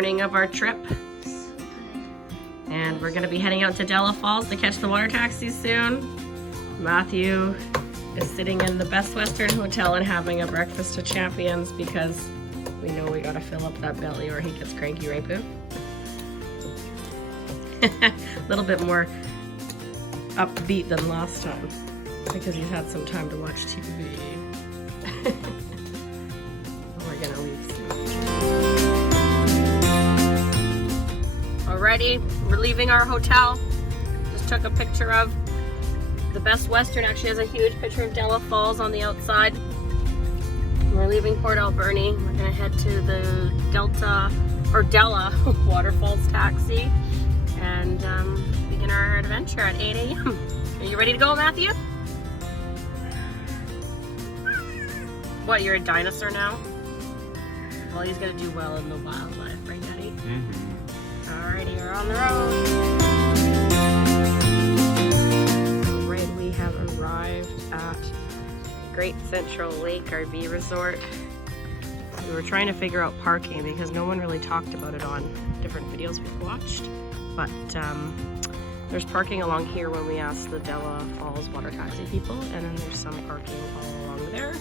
morning of our trip. And we're gonna be heading out to Della Falls to catch the water taxi soon. Matthew is sitting in the Best Western Hotel and having a breakfast of champions because we know we gotta fill up that belly or he gets cranky, right, Boo? A little bit more upbeat than last time because he's had some time to watch TV. We're gonna leave soon. Alrighty, we're leaving our hotel. Just took a picture of the Best Western. Actually has a huge picture of Della Falls on the outside. We're leaving Port Alberni. We're gonna head to the Della Waterfalls taxi and begin our adventure at 8 a.m. Are you ready to go, Matthew? What, you're a dinosaur now? Well, he's gonna do well in the wildlife, right, Daddy? Mm-hmm. Alrighty, we're on the road. Alright, we have arrived at Great Central Lake RV Resort. We were trying to figure out parking because no one really talked about it on different videos we've watched. But there's parking along here when we asked the Della Falls water taxi people, and then there's some parking all along there.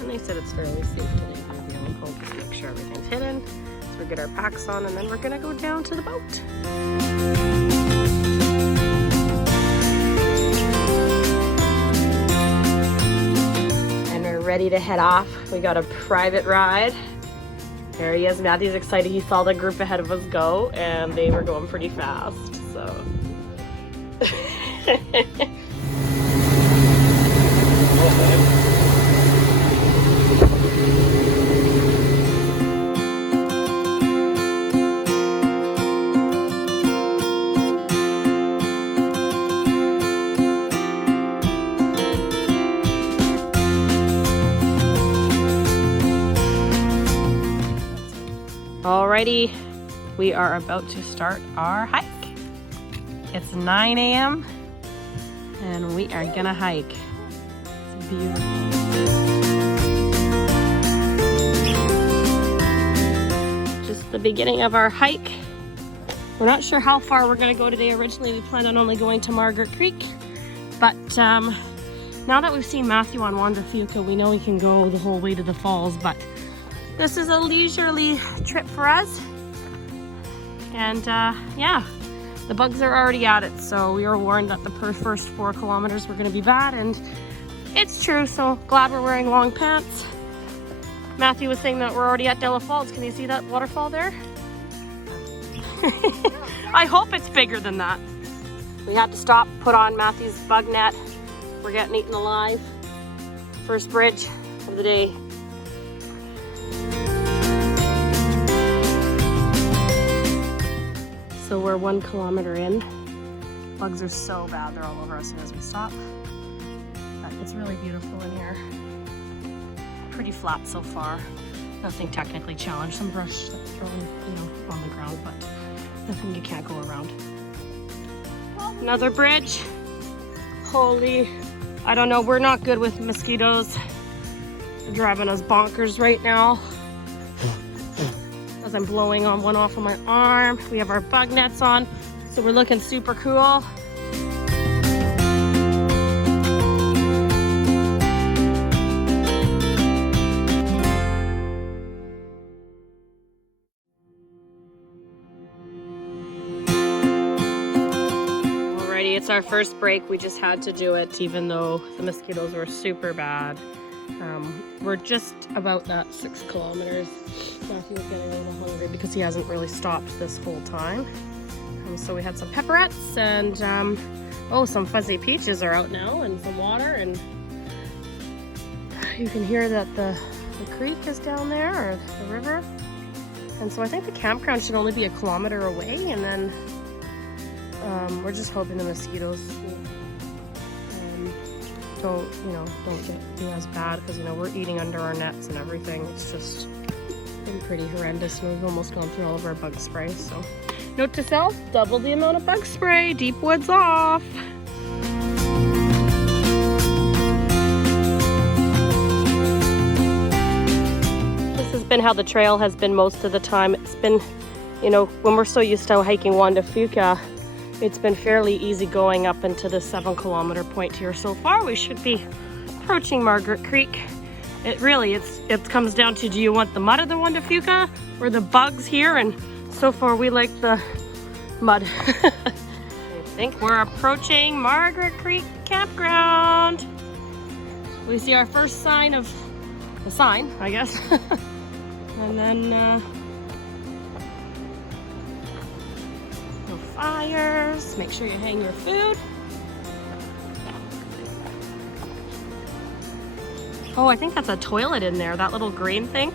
And they said it's fairly safe to leave your vehicle, just make sure everything's hidden. So we get our packs on and then we're gonna go down to the boat. And we're ready to head off. We got a private ride. There he is. Matthew's excited. He saw the group ahead of us go and they were going pretty fast, so. Alrighty, we are about to start our hike. It's 9 a.m. and we are gonna hike. It's beautiful. Just the beginning of our hike. We're not sure how far we're gonna go today. Originally we planned on only going to Margaret Creek, but now that we've seen Matthew on Juan de Fuca, we know we can go the whole way to the falls, but this is a leisurely trip for us. And yeah, the bugs are already at it, so we were warned that the first 4 kilometers were gonna be bad, and it's true, so glad we're wearing long pants. Matthew was saying that we're already at Della Falls. Can you see that waterfall there? I hope it's bigger than that. We had to stop, put on Matthew's bug net. We're getting eaten alive. First bridge of the day. So we're 1 kilometer in. Bugs are so bad, they're all over as soon as we stop. But it's really beautiful in here. Pretty flat so far. Nothing technically challenged. Some brush that's thrown, on the ground, but nothing you can't go around. Another bridge. Holy, I don't know, we're not good with mosquitoes. They're driving us bonkers right now. As I'm blowing on one off of my arm. We have our bug nets on, so we're looking super cool. Alrighty, it's our first break. We just had to do it even though the mosquitoes were super bad. We're just about that 6 kilometers. Matthew was getting a little hungry because he hasn't really stopped this whole time. So we had some pepperettes and some fuzzy peaches are out now and some water, and you can hear that the creek is down there, or the river. And so I think the campground should only be 1 kilometer away, and then we're just hoping the mosquitoes don't do as bad, because we're eating under our nets and everything. It's just been pretty horrendous, and we've almost gone through all of our bug spray. So note to self, double the amount of bug spray. Deep woods off. This has been how the trail has been most of the time. It's been You know, when we're so used to hiking Juan de Fuca, it's been fairly easy going up into the 7-kilometer point here. So far, we should be approaching Margaret Creek. It comes down to, do you want the mud of the Juan de Fuca or the bugs here? And so far, we like the mud. I think we're approaching Margaret Creek Campground. We see our first sign of a sign, I guess. And then no fires. Make sure you hang your food. Oh, I think that's a toilet in there, that little green thing.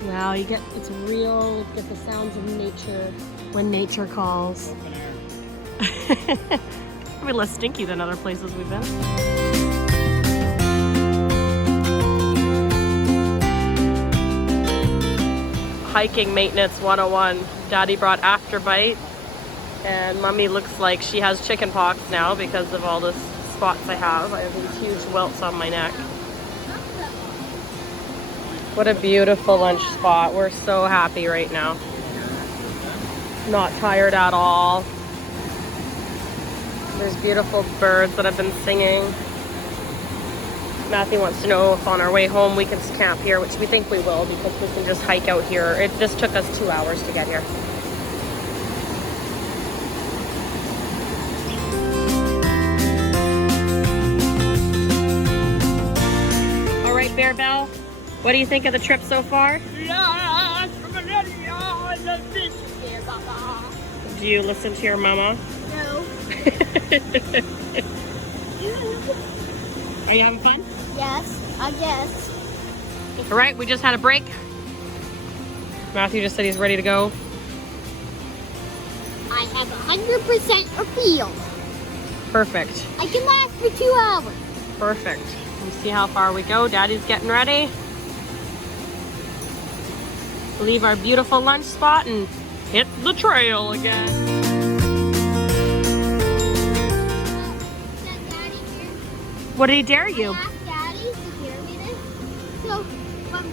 Wow, it's real, get the sounds of nature when nature calls. Probably less stinky than other places we've been. Hiking maintenance 101. Daddy brought Afterbite, and Mommy looks like she has chicken pox now because of all the spots I have. I have these huge welts on my neck. What a beautiful lunch spot. We're so happy right now. Not tired at all. There's beautiful birds that have been singing. Matthew wants to know if on our way home we can camp here, which we think we will because we can just hike out here. It just took us 2 hours to get here. All right, Bear Bell, what do you think of the trip so far? Do you listen to your mama? No. Are you having fun? Yes, I guess. All right, we just had a break. Matthew just said he's ready to go. I have 100% appeal. Perfect. I can last for 2 hours. Perfect. Let's see how far we go. Daddy's getting ready. Leave our beautiful lunch spot and hit the trail again. What did he dare you? I asked Daddy to dare me this. So when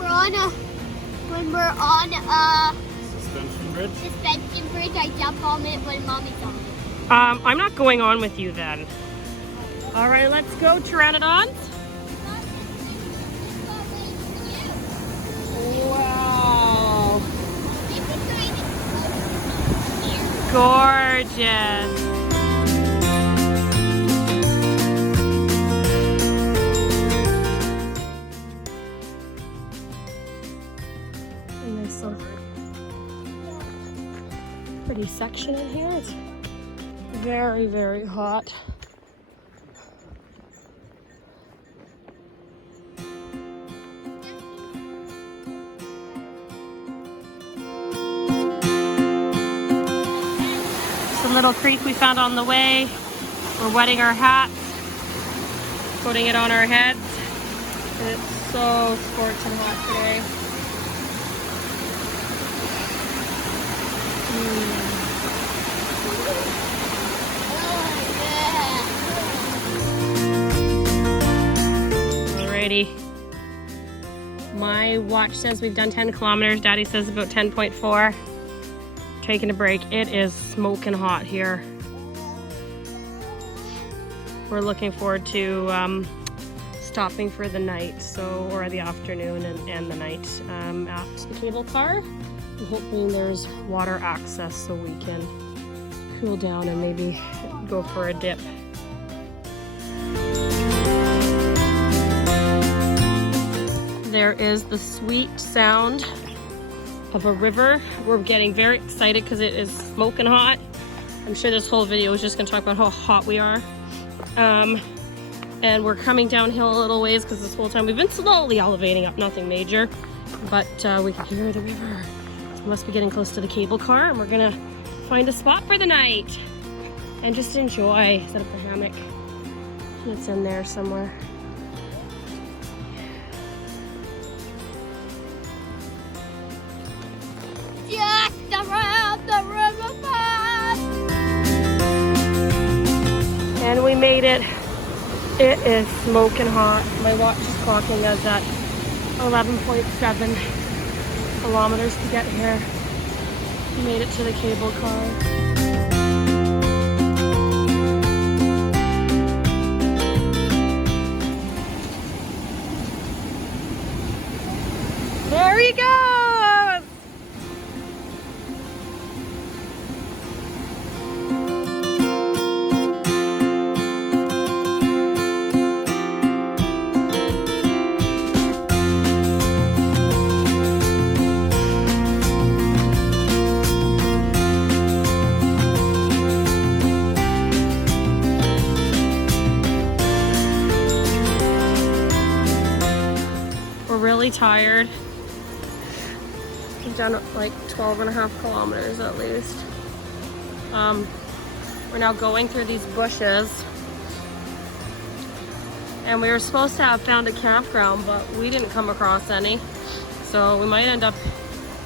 we're on a suspension bridge, I jump on it when Mommy's on it. I'm not going on with you then. All right, let's go, Pteranodons. Wow. Gorgeous. Nice little pretty section in here. It's very, very hot. Little creek we found on the way. We're wetting our hats, putting it on our heads, and it's so scorching hot today. Alrighty. My watch says we've done 10 kilometers. Daddy says about 10.4. Taking a break. It is smoking hot here. We're looking forward to stopping for the night, or the afternoon and the night at the cable car. I'm hoping there's water access so we can cool down and maybe go for a dip. There is the sweet sound of a river. We're getting very excited because it is smoking hot. I'm sure this whole video is just going to talk about how hot we are. And we're coming downhill a little ways because this whole time we've been slowly elevating up, nothing major, but we can hear the river. So we must be getting close to the cable car, and we're gonna find a spot for the night and just enjoy. Set up a hammock. It's in there somewhere. Just around the riverbed. And we made it. It is smoking hot. My watch is clocking us at 11.7. kilometers to get here. We made it to the cable car. There he goes! We're really tired. We've done like 12.5 kilometers at least. We're now going through these bushes. And we were supposed to have found a campground, but we didn't come across any. So we might end up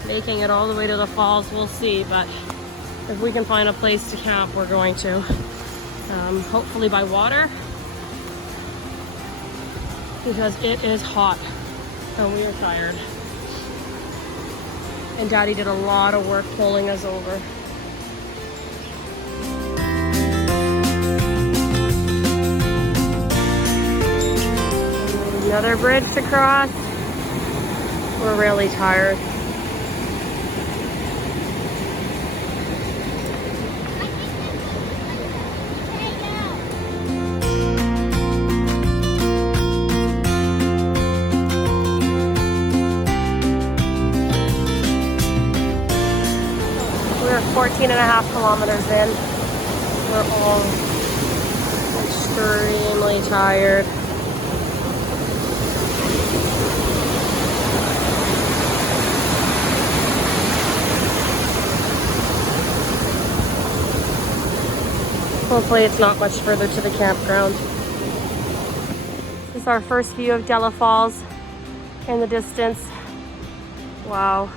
making it all the way to the falls, we'll see. But if we can find a place to camp, we're going to. Hopefully by water, because it is hot and we are tired. And Daddy did a lot of work pulling us over. Another bridge to cross. We're really tired. We're 14.5 kilometers in. We're all extremely tired. Hopefully it's not much further to the campground. This is our first view of Della Falls in the distance. Wow.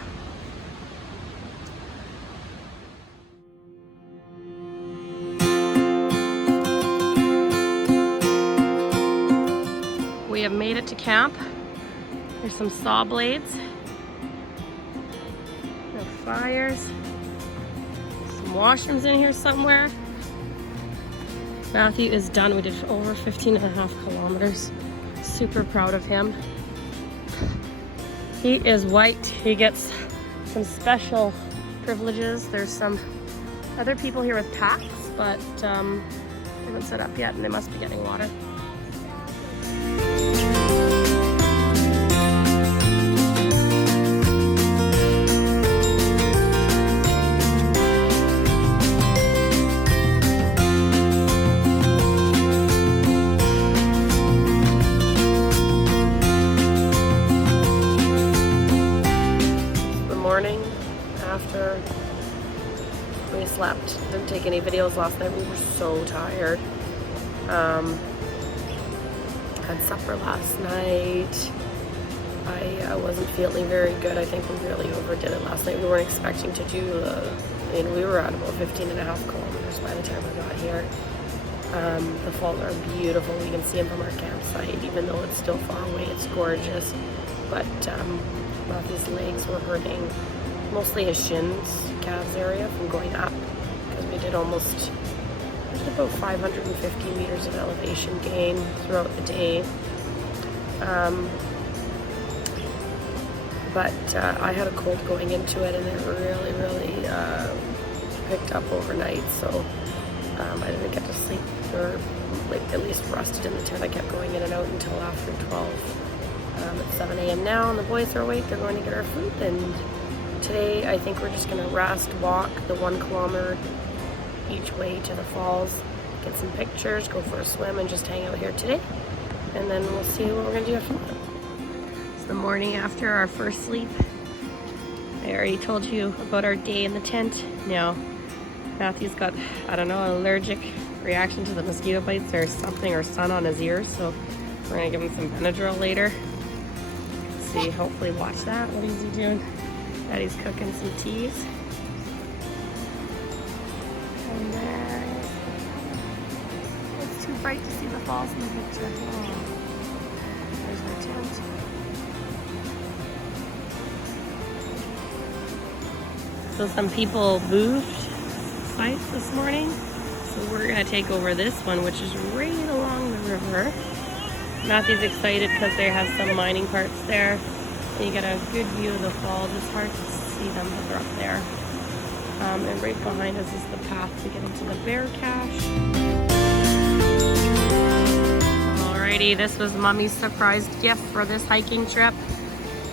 We have made it to camp. There's some saw blades. No fires. Some washrooms in here somewhere. Matthew is done. We did over 15.5 kilometers. Super proud of him. He is white. He gets some special privileges. There's some other people here with packs, but they haven't set up yet and they must be getting water. Morning after we slept. Didn't take any videos last night. We were so tired. Had supper last night. I wasn't feeling very good. I think we really overdid it last night. We weren't expecting to do we were at about 15.5 kilometers by the time we got here. The falls are beautiful. We can see them from our campsite, even though it's still far away. It's gorgeous. But Matthew's legs were hurting, mostly his shins, calves area from going up, because we did about 550 meters of elevation gain throughout the day. But I had a cold going into it, and it really picked up overnight, so I didn't get to sleep, or at least rested in the tent. I kept going in and out until after 12. It's 7 a.m. now, and the boys are awake. They're going to get our food, and today I think we're just going to rest, walk the 1 kilometer each way to the falls, get some pictures, go for a swim, and just hang out here today. And then we'll see what we're going to do after that. It's the morning after our first sleep. I already told you about our day in the tent. Now, Matthew's got, I don't know, an allergic reaction to the mosquito bites or something, or sun on his ears, so we're going to give him some Benadryl later. See, hopefully watch that. What is he doing? Daddy's cooking some teas. And then it's too bright to see the falls in the picture. Oh. There's our tent. So some people moved sites this morning. So we're gonna take over this one, which is right along the river. Matthew's excited because they have some mining parts there. And you get a good view of the falls. It's hard to see them, but they're up there. And right behind us is the path to get into the bear cache. Alrighty, this was Mommy's surprise gift for this hiking trip.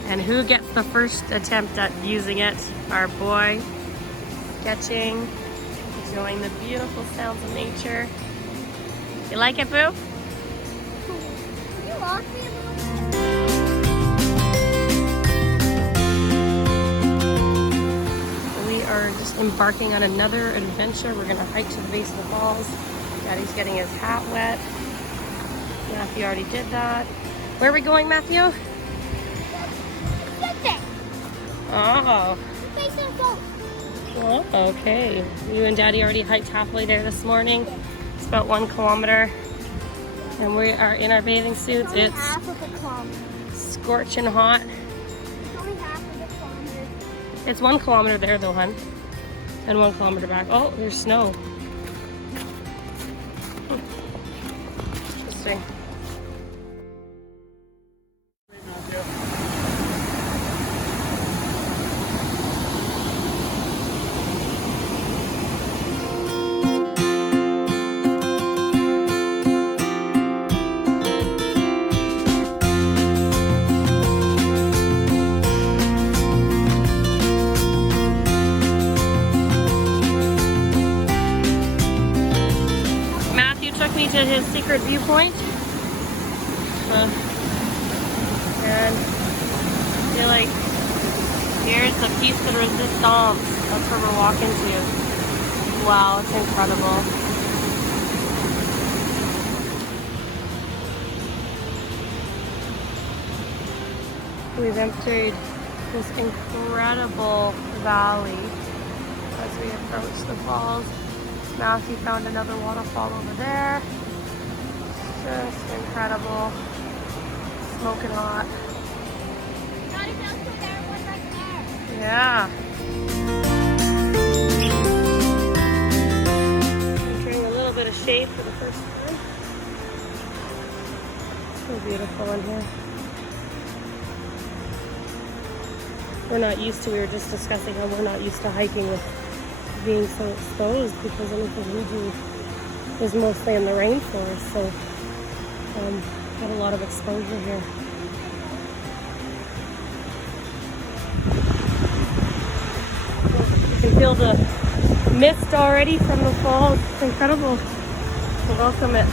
And who gets the first attempt at using it? Our boy, sketching, enjoying the beautiful sounds of nature. You like it, Boo? You lost me a little bit. We are just embarking on another adventure. We're gonna hike to the base of the falls. Daddy's getting his hat wet. Matthew already did that. Where are we going, Matthew? Oh. Oh, okay. You and Daddy already hiked halfway there this morning. It's about 1 kilometer. And we are in our bathing suits. It's half of a kilometer. Scorching hot. It's only half of a kilometer. It's 1 kilometer there though, hun. And 1 kilometer back. Oh, there's snow. Interesting. To his secret viewpoint, and I feel like here's the piece de resistance. That's where we're walking to. Wow, it's incredible. We've entered this incredible valley as we approach the falls. Matthew found another waterfall over there. Just incredible. Smoking hot. Not enough for that one right there. Yeah. Entering a little bit of shade for the first time. So beautiful in here. We're not used to, we were just discussing how we're not used to hiking with being so exposed because anything we do is mostly in the rainforest, so got a lot of exposure here. You can feel the mist already from the falls. It's incredible. I welcome it.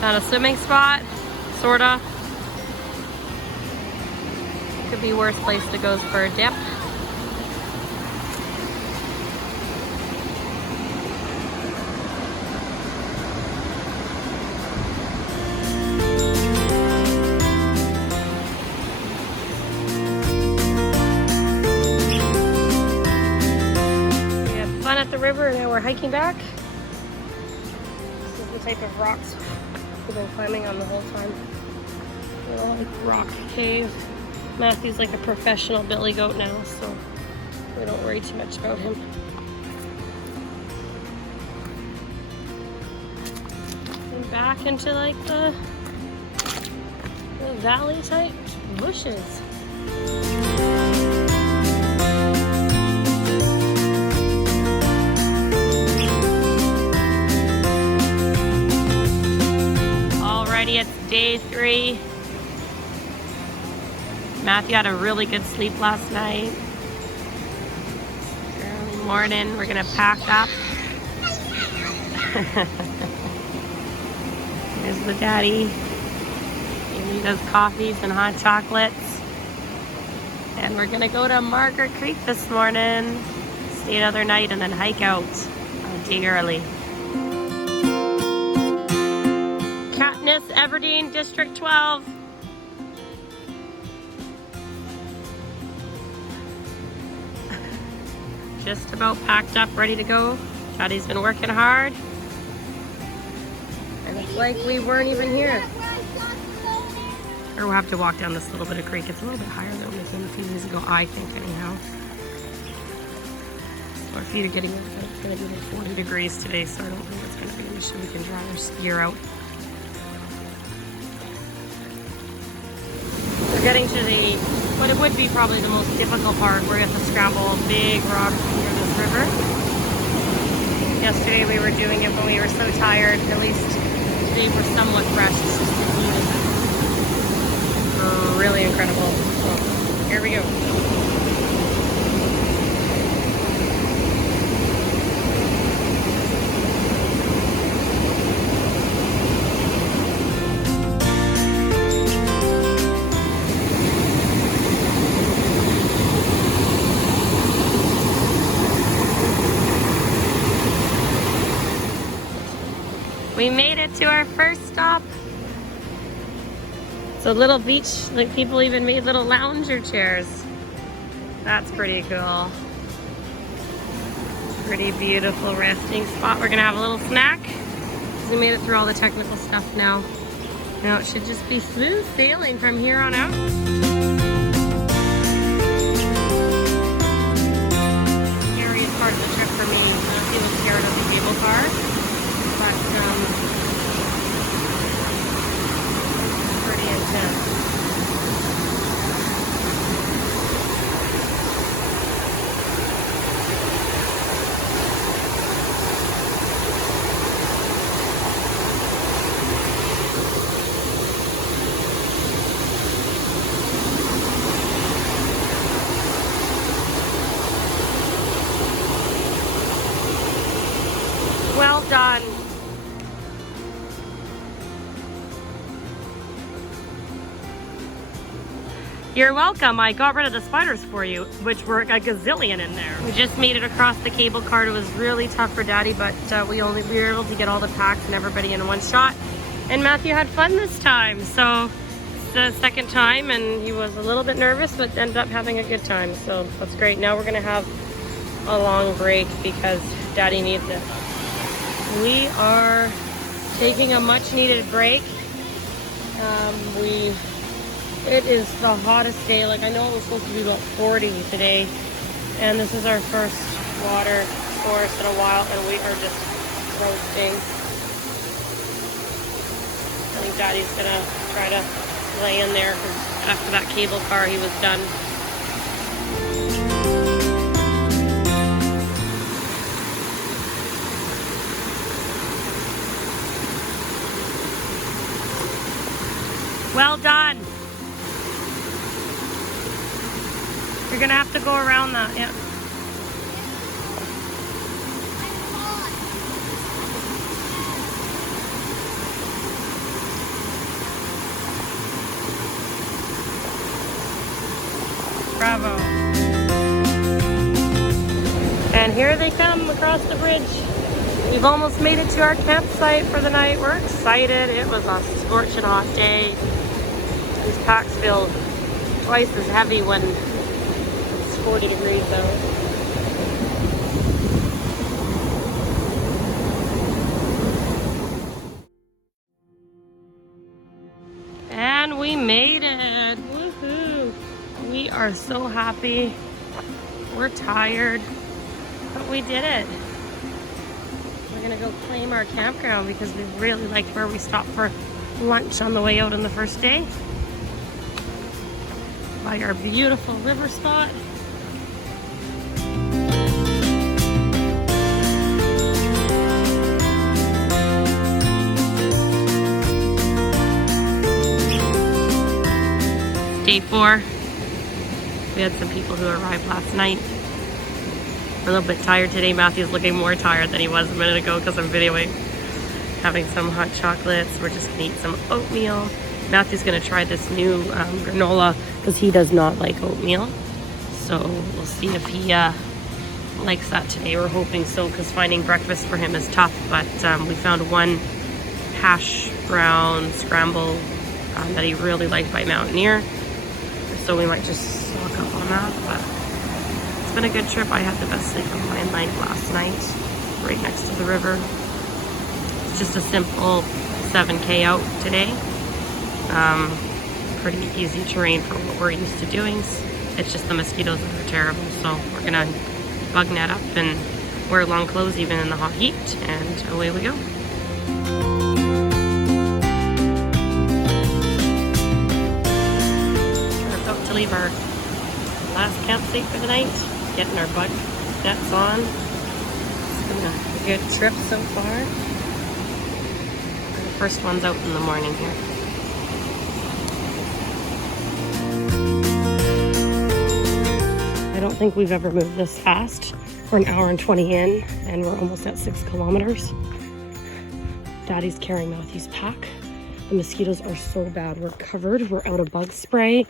Found a swimming spot, sorta. Could be worse place to go for a dip. We had fun at the river and now we're hiking back. This is the type of rocks we've been climbing on the whole time. They're all like rock cave. Matthew's like a professional billy goat now, so we don't worry too much about him. And back into like the the valley type bushes. Alrighty, it's day 3. Matthew had a really good sleep last night. Early morning, we're gonna pack up. There's the daddy. He does coffees and hot chocolates. And we're gonna go to Margaret Creek this morning, stay another night, and then hike out a day early. Katniss, Everdeen, District 12. Just about packed up, ready to go. Daddy's been working hard. And it's like we weren't even here. Or we'll have to walk down this little bit of creek. It's a little bit higher than we came a few days ago, I think, anyhow. Our feet are getting, it's going to be like 40 degrees today, so I don't think it's going to be an issue. We can dry our skier out. We're getting to what it would be probably the most difficult part, where we have to scramble big rocks near this river. Yesterday we were doing it when we were so tired. At least today we're somewhat fresh. It's just the heat is really incredible. So here we go. We made it to our first stop. It's a little beach, like people even made little lounger chairs. That's pretty cool. Pretty beautiful resting spot. We're gonna have a little snack. We made it through all the technical stuff now. Now it should just be smooth sailing from here on out. Scariest part of the trip for me, I'm feeling scared of the cable car. But pretty intense. Well done. You're welcome. I got rid of the spiders for you, which were a gazillion in there. We just made it across the cable car. It was really tough for Daddy, but we were able to get all the packs and everybody in one shot. And Matthew had fun this time. So it's the second time, and he was a little bit nervous, but ended up having a good time. So that's great. Now we're gonna have a long break because Daddy needs it. We are taking a much needed break. It is the hottest day. Like, I know it was supposed to be about 40 today, and this is our first water source in a while, and we are just roasting. I think Daddy's gonna try to lay in there because after that cable car he was done. Well done. You're gonna have to go around that, yeah. Bravo. And here they come across the bridge. We've almost made it to our campsite for the night. We're excited. It was a scorching hot day. These packs feel twice as heavy when it's 40 degrees out. And we made it. Woohoo! We are so happy. We're tired, but we did it. We're gonna go claim our campground because we really liked where we stopped for lunch on the way out on the first day. by our beautiful river spot. Day 4. We had some people who arrived last night. We're a little bit tired today. Matthew's looking more tired than he was a minute ago because I'm videoing. Having some hot chocolates. We're just gonna eat some oatmeal. Matthew's gonna try this new granola because he does not like oatmeal. So we'll see if he likes that today. We're hoping so because finding breakfast for him is tough. But we found one hash brown scramble that he really liked by Mountaineer. So we might just stock up on that. But it's been a good trip. I had the best sleep of my life last night, right next to the river. It's just a simple 7K out today. Pretty easy terrain for what we're used to doing. It's just the mosquitoes that are terrible. So we're gonna bug net up and wear long clothes even in the hot heat, and away we go. We're about to leave our last campsite for the night, getting our bug nets on. It's been a good trip so far. The first one's out in the morning here. I don't think we've ever moved this fast. We're an hour and 20 in, and we're almost at 6 kilometers. Daddy's carrying Matthew's pack. The mosquitoes are so bad. We're covered. We're out of bug spray.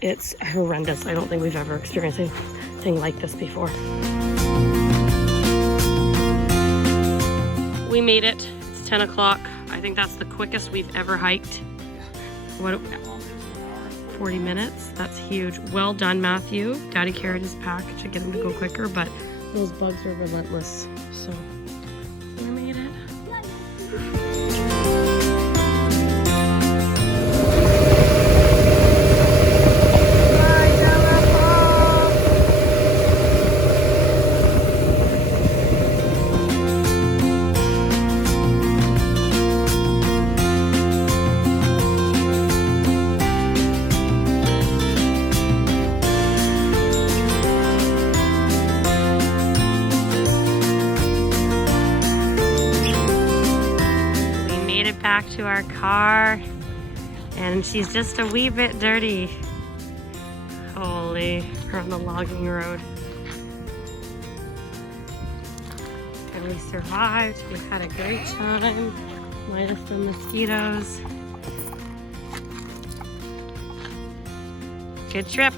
It's horrendous. I don't think we've ever experienced anything like this before. We made it. It's 10 o'clock. I think that's the quickest we've ever hiked. What? 40 minutes. That's huge. Well done, Matthew. Daddy carried his pack to get him to go quicker, but those bugs are relentless. So we made it. Back to our car, and she's just a wee bit dirty. Holy, we're on the logging road. And we survived. We had a great time, minus the mosquitoes. Good trip.